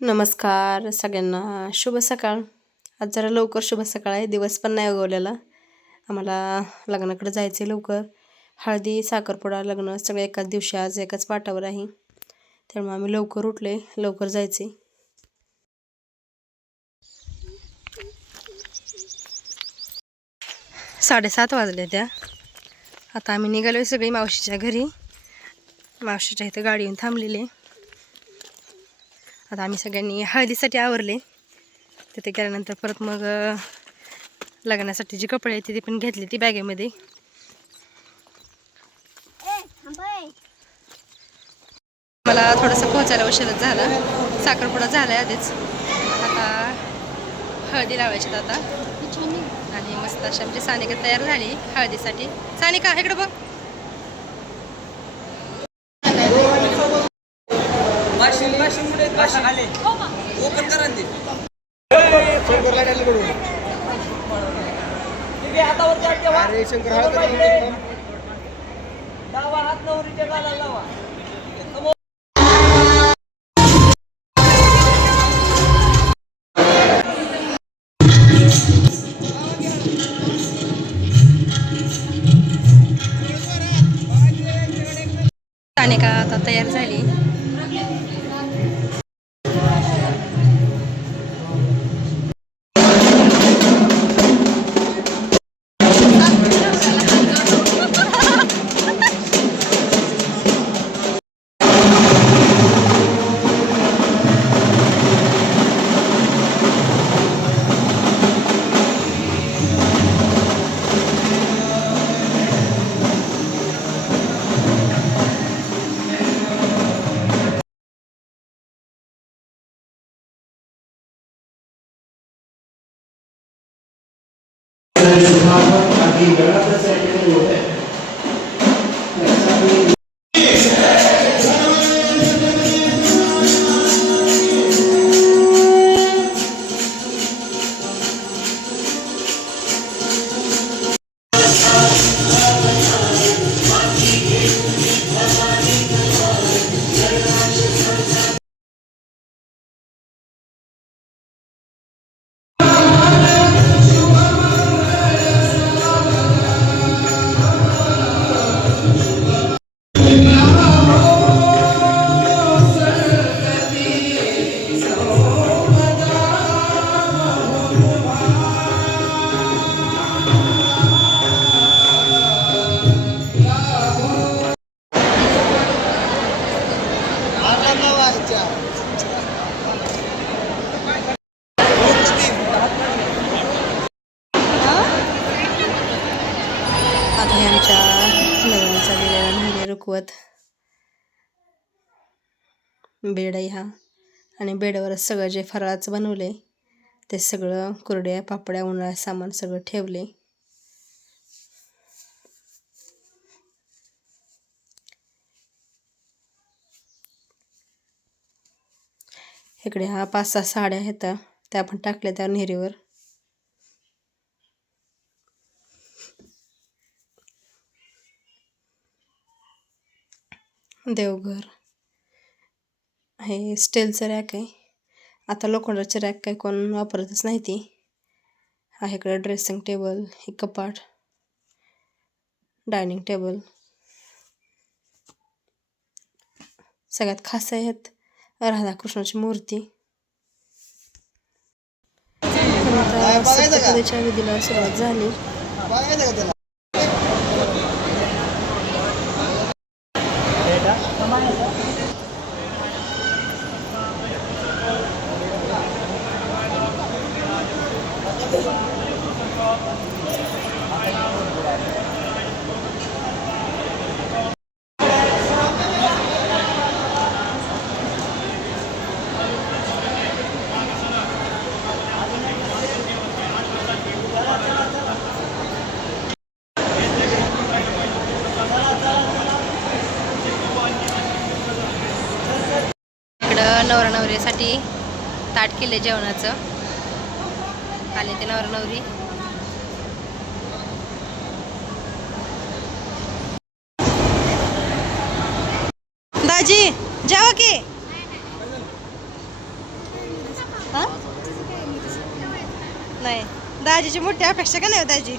नमस्कार सगळ्यांना, शुभ सकाळ. आज जरा लवकर शुभ सकाळ आहे, दिवस पण नाही उगवलेला. आम्हाला लग्नाकडे जायचं आहे लवकर. हळदी साखरपुडा लग्न सगळं एकाच दिवशी, आज एकाच पाटावर आहे. त्यामुळे आम्ही लवकर उठले, लवकर जायचे. साडेसात वाजले त्या. आता आम्ही निघालो सगळी मावशीच्या घरी. मावशीच्या इथं गाडी येऊन थांबलेली. आता आम्ही सगळ्यांनी हळदीसाठी आवरले. तिथे गेल्यानंतर परत मग लग्नासाठी जी कपडे आहेत ती पण घेतली ती बॅगेमध्ये. मला थोडंसं पोहोचायला उशीरच झाला. साखरपुडा झालाय आधीच. आता हळदी लावायची आता. आणि मस्त अशा म्हणजे सानिका तयार झाली हळदीसाठी. सानिका इकडे बघ. सानिका आता तयार झाली. आता हे आमच्या लग्नाचा दिलेला नाही रुकवत बेड आहे हा. आणि बेडवरच सगळं जे फराळाचं बनवले ते सगळं कुरड्या पापड्या उन्हाळ्या सामान सगळं ठेवले. इकडे हा 5-6 साड्या आहेत त्या पण टाकल्या त्या नेहरीवर. देवघर हे स्टीलचं रॅक आहे. आता लोखंडाचे रॅक काही कोण वापरतच नाही ती. हा इकडे ड्रेसिंग टेबल, हे कपाट, डायनिंग टेबल. सगळ्यात खास आहेत राधाकृष्णाची मूर्ती. आता सप्तपदीच्या विधीला सुरुवात झाली. इकडं नवरा नवरीसाठी ताट केले जेवणाचं. आले ते नवरा नवरी. दाजी जेवा की. हा नाही दाजीची मोठी अपेक्षा का नाही हो दाजी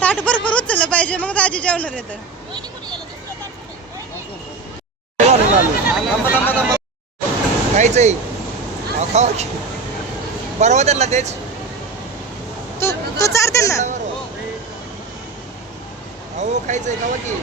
ताट बरोबर उचललं पाहिजे मग दाजी जेवणार आहे तर खायचंय खावा बरोबर त्यांना तेच तू तू चालते ना अहो खायचंय खावा की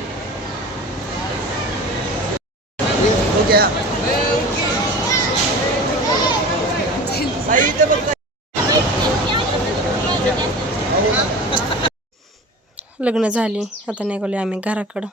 लग्न झाली आता निघाले आम्ही घराकडं